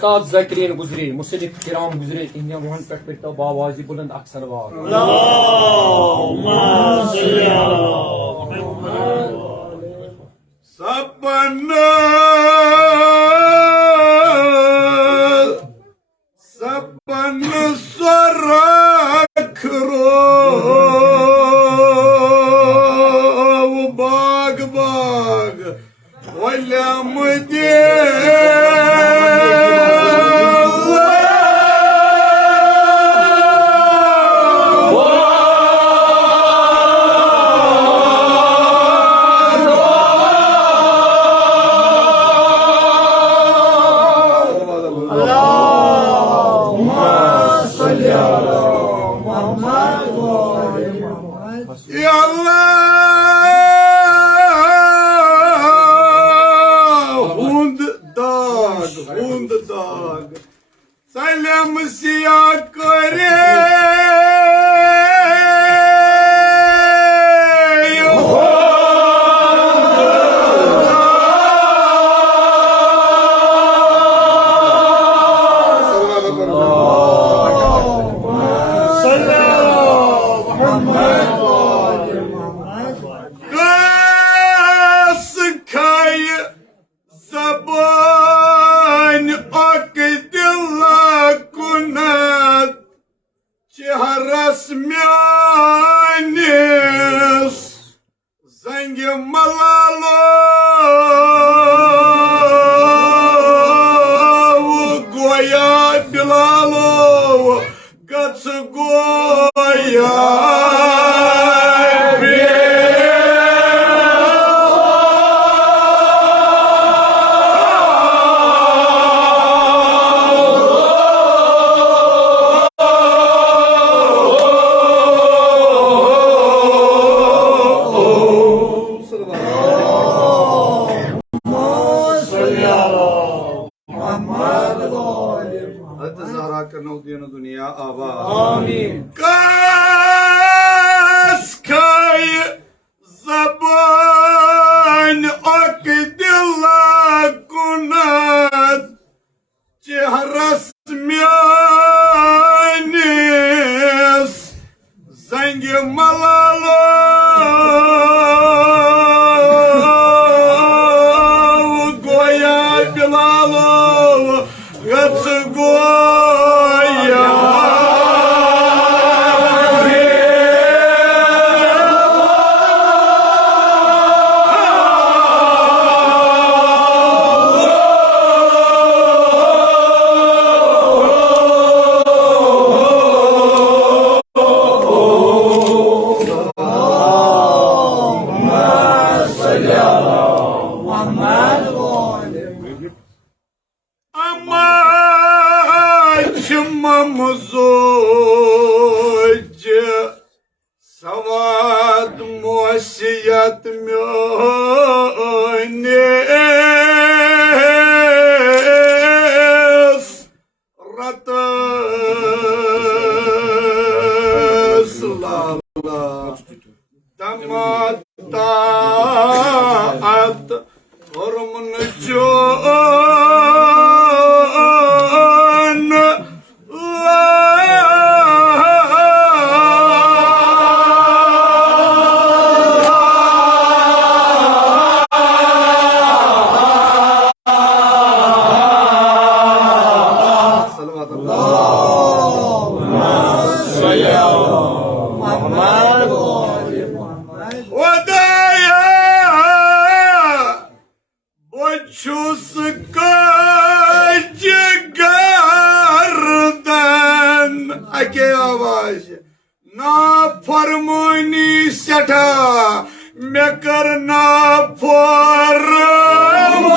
उस्ताद ज़ाकिरीन गुजरे मुसलिक किराम गुजरे इन्हें वहन पर फिर तो बावाजी बुलंद अक्सर वार करनो दिन दुनिया आबाद आमीन कास खाय जबान ok dilla kunat चेहरस म्यानिस जंग मलालो गोया बिलालो गच गोया Mamuzoj Savad Mosiyat Myonis Ratas Lala Damataat Hormun ना फरमानी सठा मैं करना फरम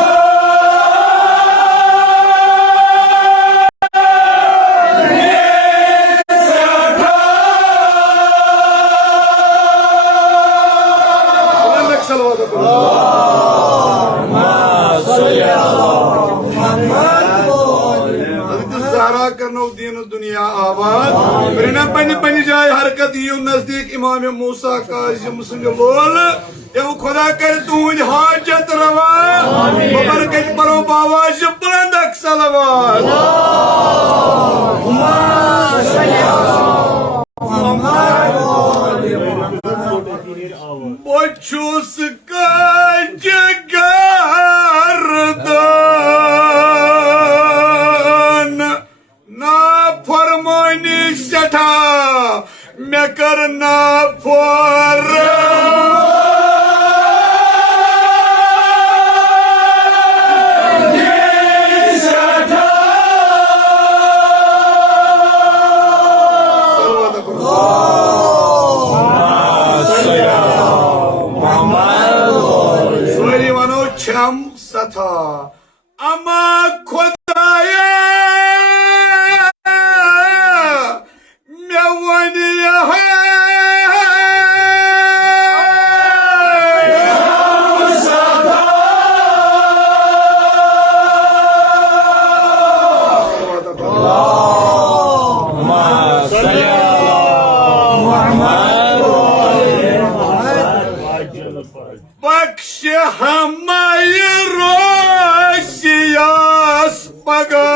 दीन दुनिया आबाद प्रेरणा पन्नी पन्नी जाय हरकत यो नजदीक इमाम मूसा काजिम लोल यो खुदा कर तुंद हाजत रवा बरकत परो बाबा बुलंद सलावत बचुस का जगरदान ना फरमानी सठा मैं करना छम सथा अमा खुदाया बख्श हमारे रोशियास पगा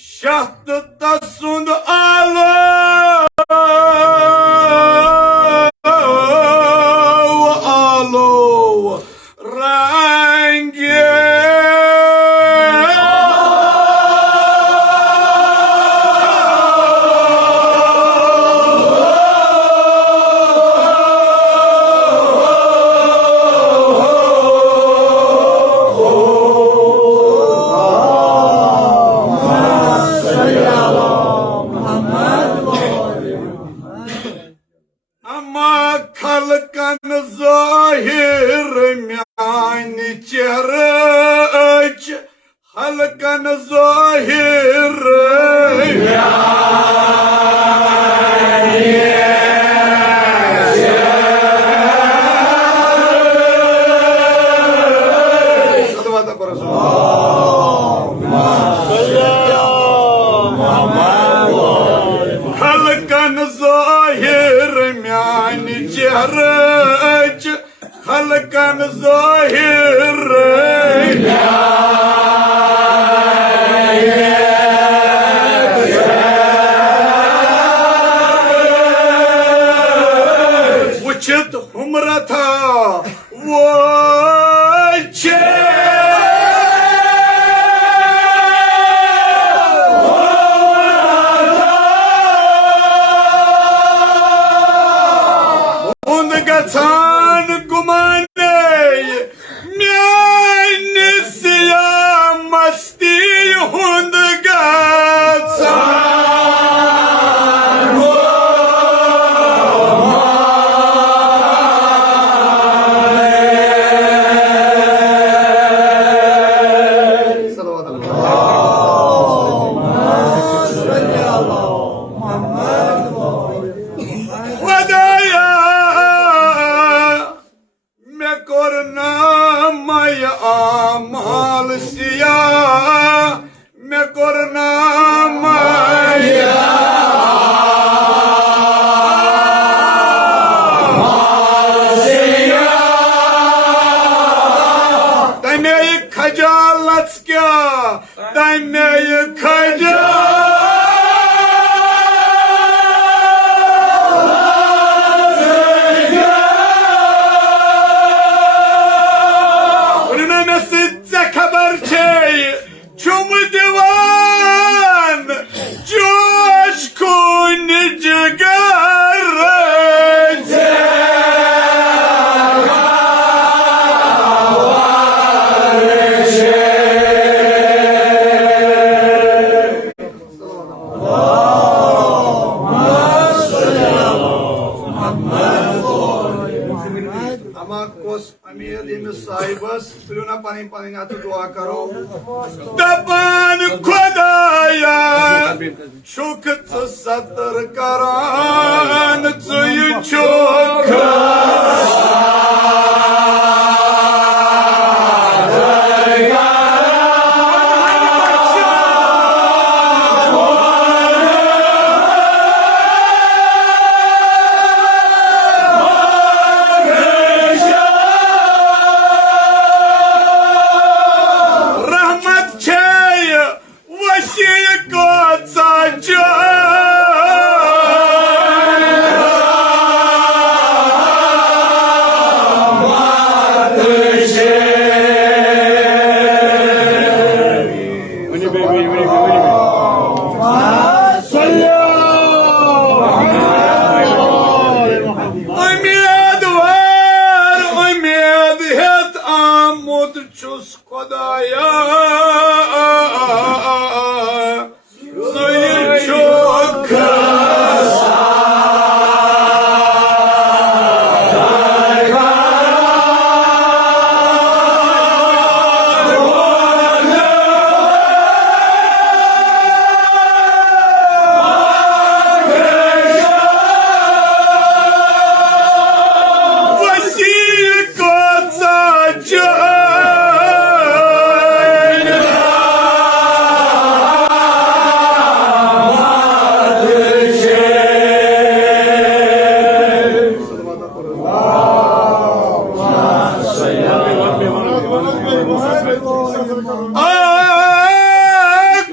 शहद तसुंद आलो आलो रंगे खलकन ज़ाहिर म्यान चेहरच खलकन ज़ाहिर रच खलकन ज़ाहिर वुचित हुमरा था वो गसान गुमाने म्याने सिया मस्ती हुंद गसान आमाल सिया मैं करना माया तमे खजालत क्या तमे खजा चुम दीवान जोश को निजगर साहिबस ना पानी पानी ना तो दुआ करो दबान खुदाया शुक सतर करान तुय चोख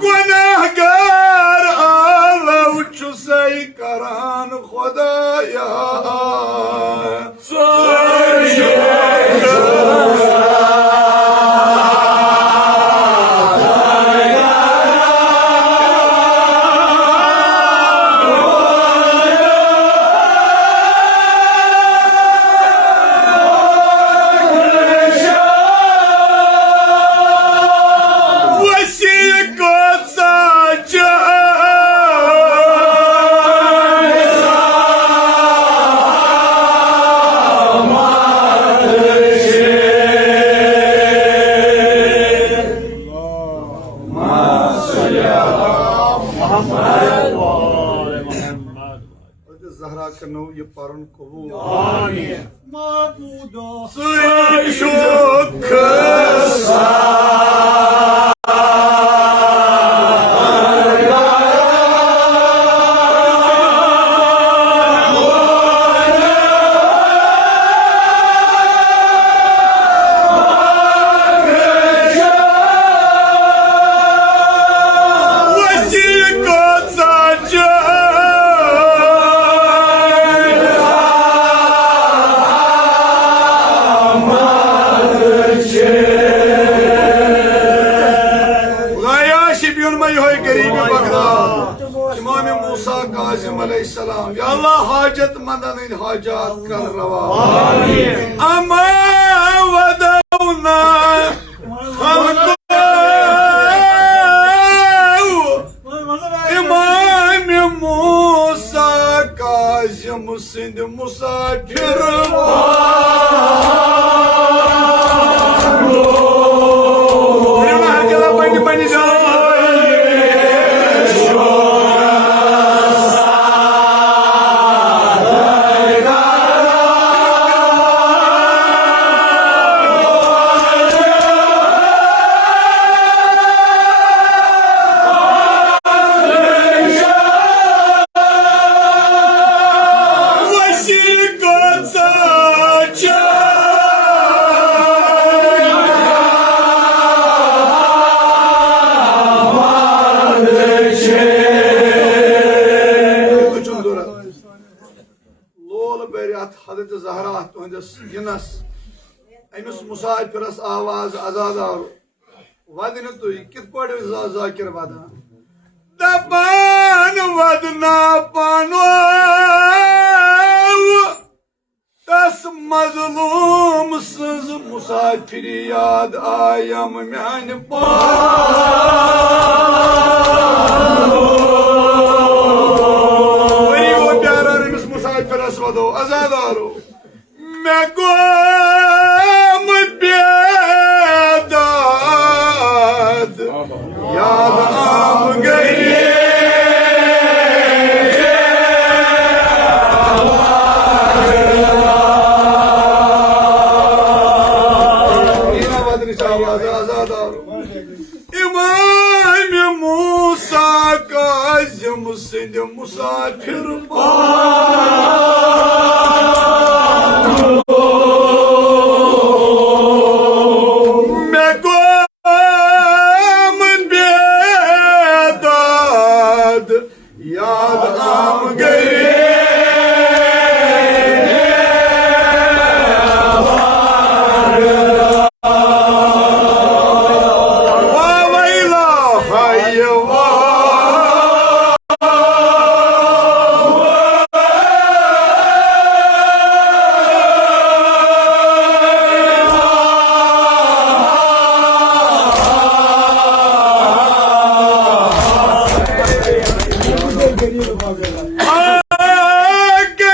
गुनाहगार आलव चुसई करान खुदाया Zahra kanu ye parun kovu. Amin. Mabuda. Şükür. Qasim अलैहिस्सलाम या अल्लाह हाजत मंदन हाजात कर रवा अमा वदौना खल्को इमाम मूसा कासिम सिंध मुसाफिर यनस अमिस मुसाफिरस आवाज आजादार वदन तुई कित पड़ जाकिर वदान दपान वदना पानो तस मजलूम सज मुसाफिर याद आयम म्यान वो प्यारा अमिस मुसाफिरस वदो आजादारो मैं गोम बेदाद याद आम गई इमाम मूसा कासिम सिंध मुसाफिर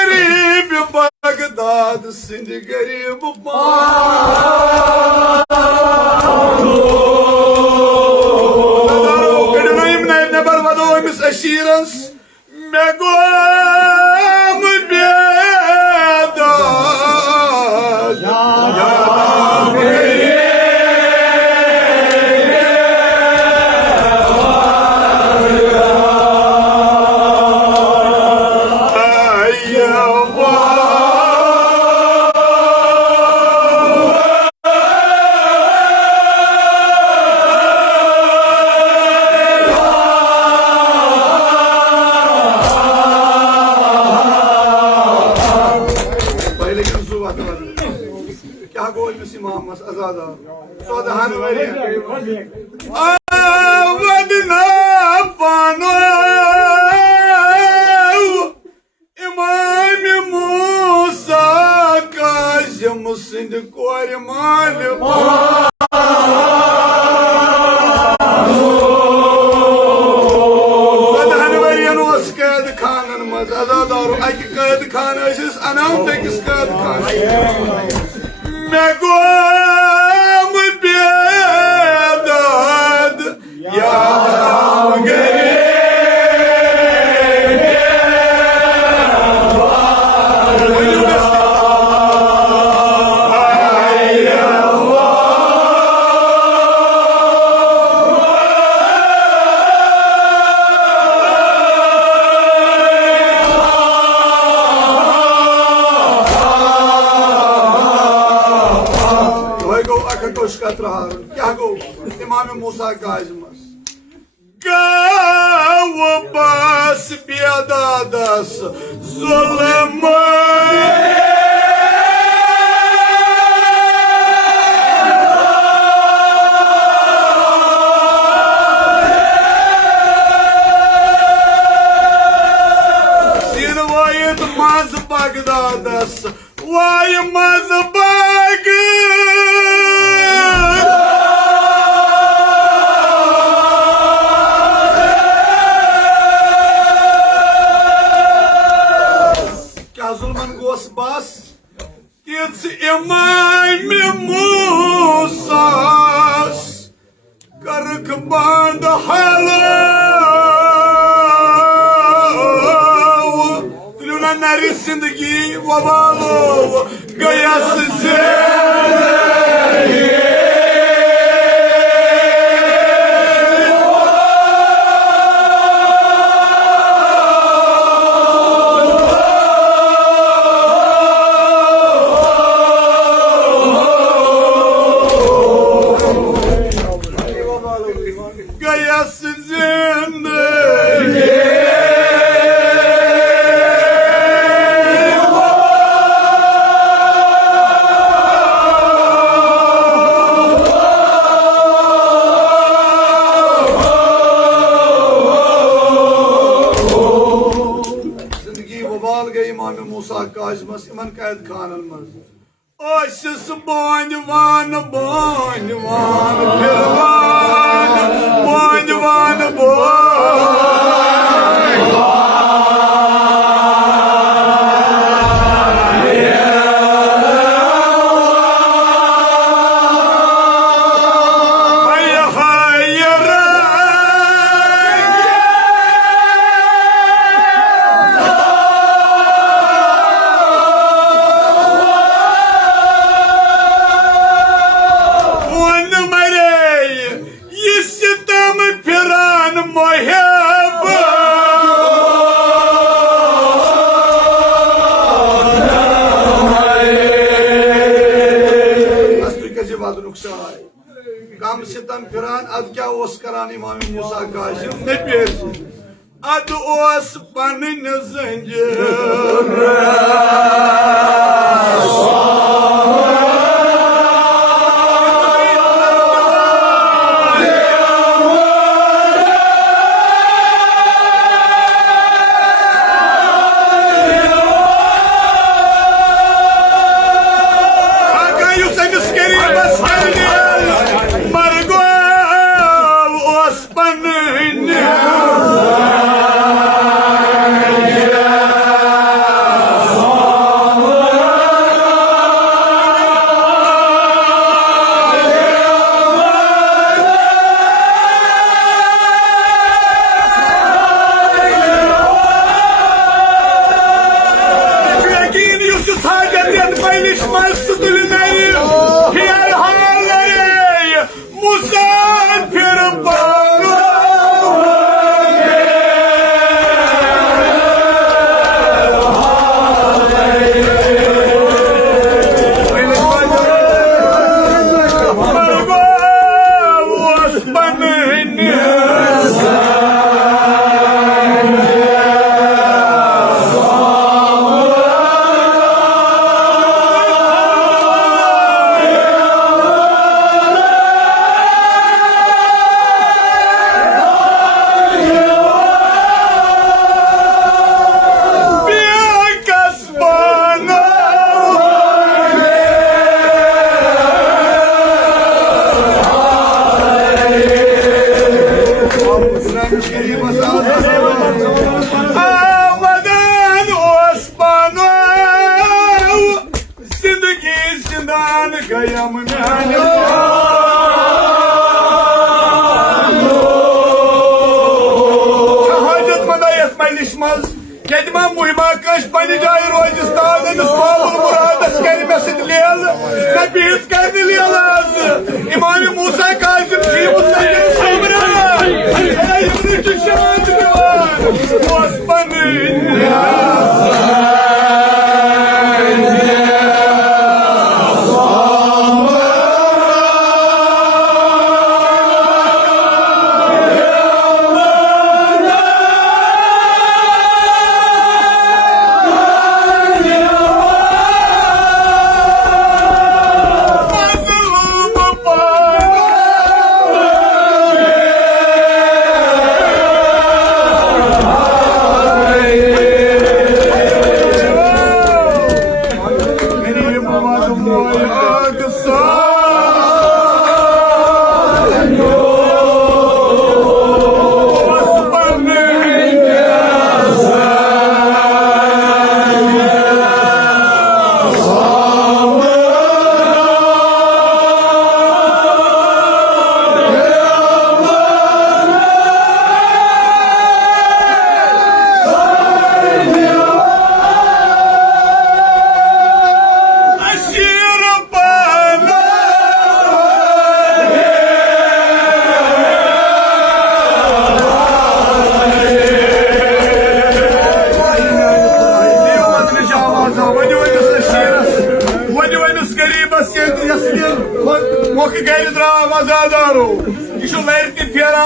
गरीब बगदाद सिंध गरीब नबर वदो अमिस अशीरस मैं गोम बेदाद क्या गो अमिस इमामस आजादार 14 वदना पानो इमाम मूसा कासिम सिंध कोर माल कैद खानन मज आजादार अक कैद खान अनाम बेकिस कैद खान मैं गोम बेदाद याद गए क्या गो इमाम मूसा काज़िमस गाव बस बेदादस जुल्म halı Tülüna neresindeki babalı Gayasız Musa Kazmas iman kaid khanın maz. Aşıs bonvan bonvan pirvan bonvan Kam sitam firan ad kya os karan İmam Musa Kazım ne bilsin ad os panin zincir Kedman muhima kaş pani jai Rojistan and Ismabul Muradas kelimesi dileyal ve bir kerdileyalaz. İmam Musa Kazım Cibus Sayyid Sabra. Hayır,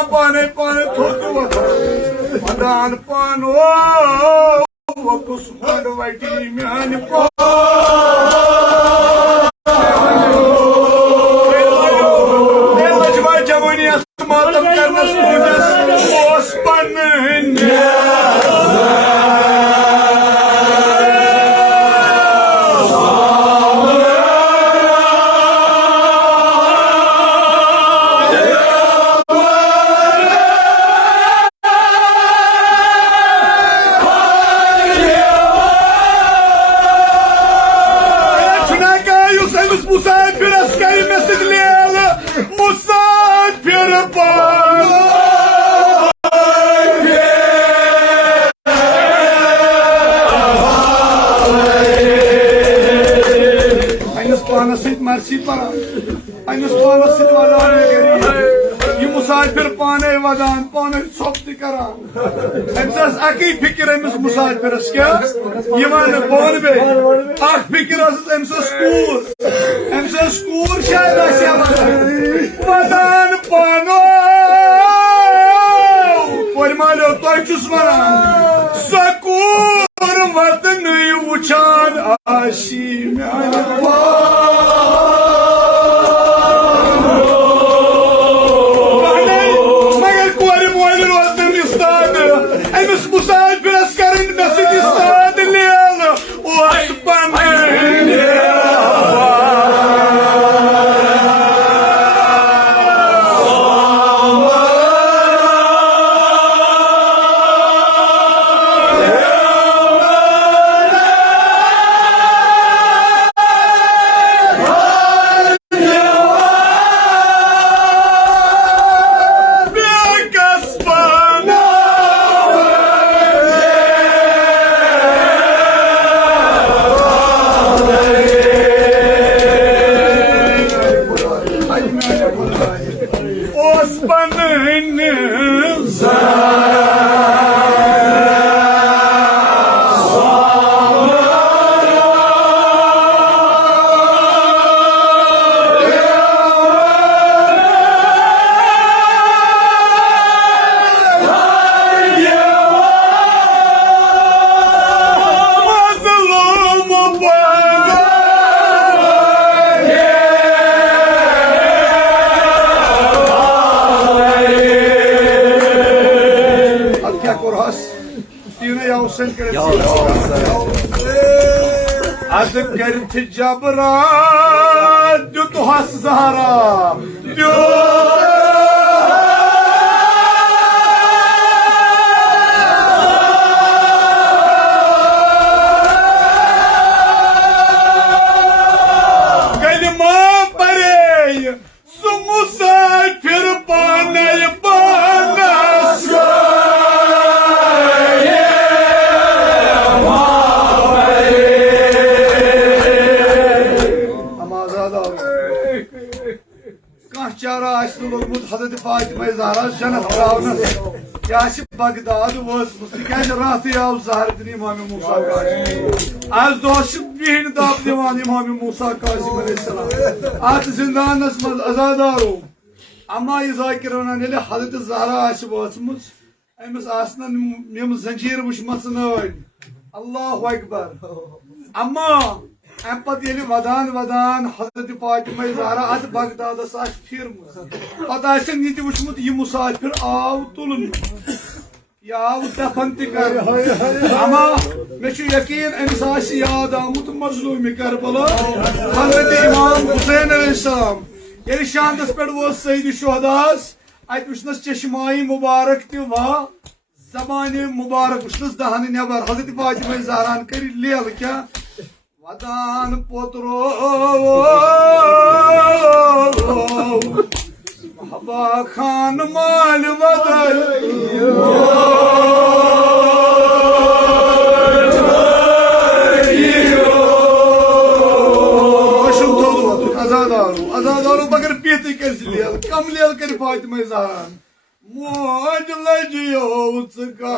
पाने पाने थोक वदान पानो वकुस per वटी म्यान पो लजवा जवानी मातम करनस मुजस ओस पन्न mercy पर ये मुसाफिर पाने वदान पाने सोप्ति करान अमस अकी फिक्र अमस मुसाफिरस क्या यवान बोन बे अख फिक्र अमस स्कूर शायद वदान पानो परमालो तोचुस वनान सकूर वतन वुचान आशी म्यान आज करथ जबरा दुत हस जहरा कलमा परे सुमुसाफिर पाने पानस चारा लोगमुत हजरत फातिमा ज़हरा जन्नत तरावनस क्या बगदाद क्या रात आव जहर दिन इमाम मूसा काज़िम आज दोष बिहन दाब दिवान इमाम मूसा काज़िम अलैहिस्सलाम आज जिंदानस मज आजादारो अम्मा ज़ाकिर वनान येले हजरत ज़हरा वचमुत अमिस आसनन यम जंजीर वुचमस नई अल्लाहु अकबर अम्मा अम पे वदान वदान हजरत फातिमा ज़हरा अत बगदादस फिर पता ये वुचमुत यह मुसाफिर आव तुलन यह आव दफन तर अमा मे यकीन अमिस याद आमुत मजलूम करबला हजरत इमाम हुसैन अलैहिस्सलाम ये शांदस पे वो सईद शुहदास अत वुचनस चश्माई मुबारक वा जबान मुबारक वुचनस दहन नबर हजरत फातिमा ज़हरान कर लेल क्या वदान पोत्रो हबा खान माल बदल आजादारो बगर पीती कर लेल कम लेल कर फातिमा ज़हरान मोज लजियो उसका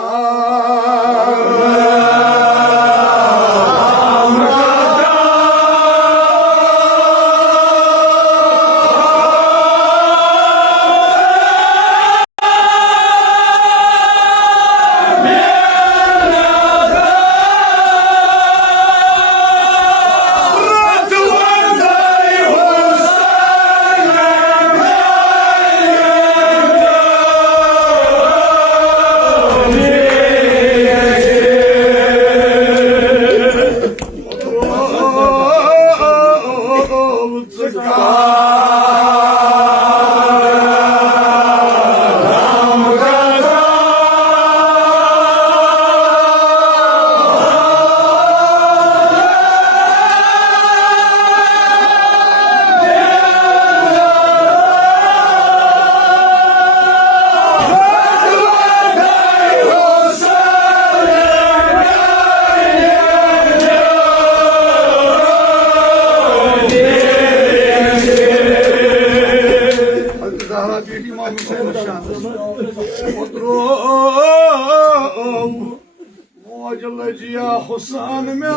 موج لجيا حسان میں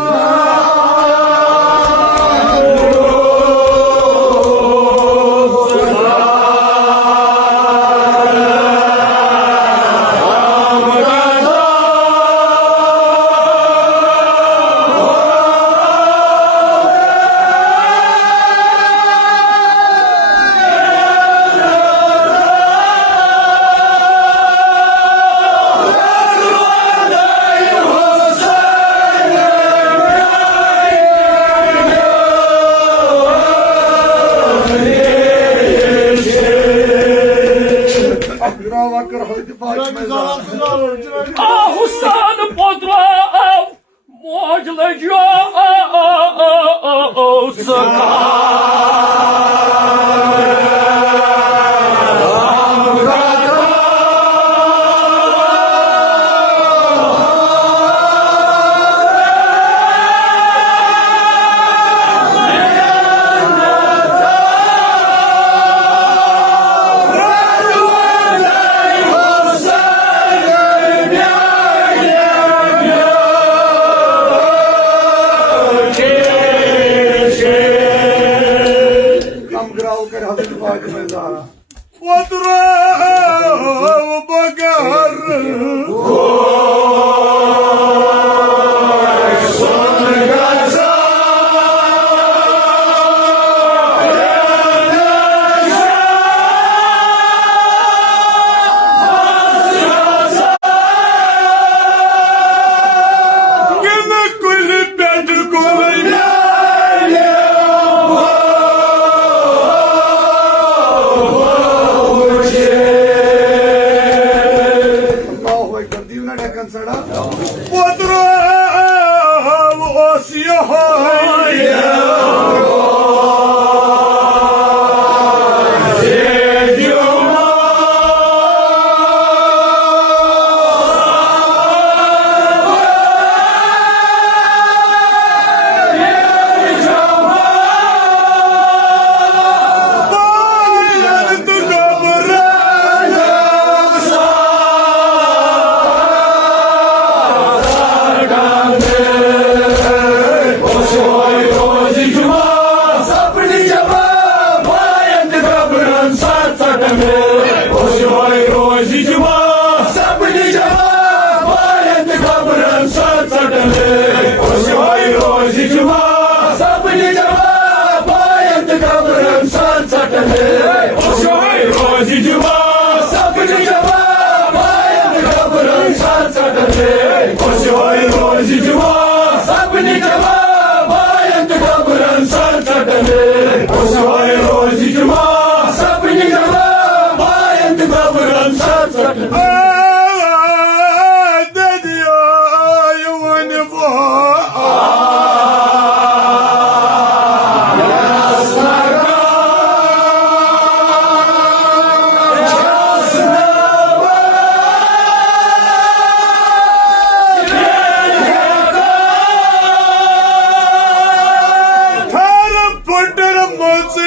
Husan Podra Modlajo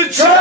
Church!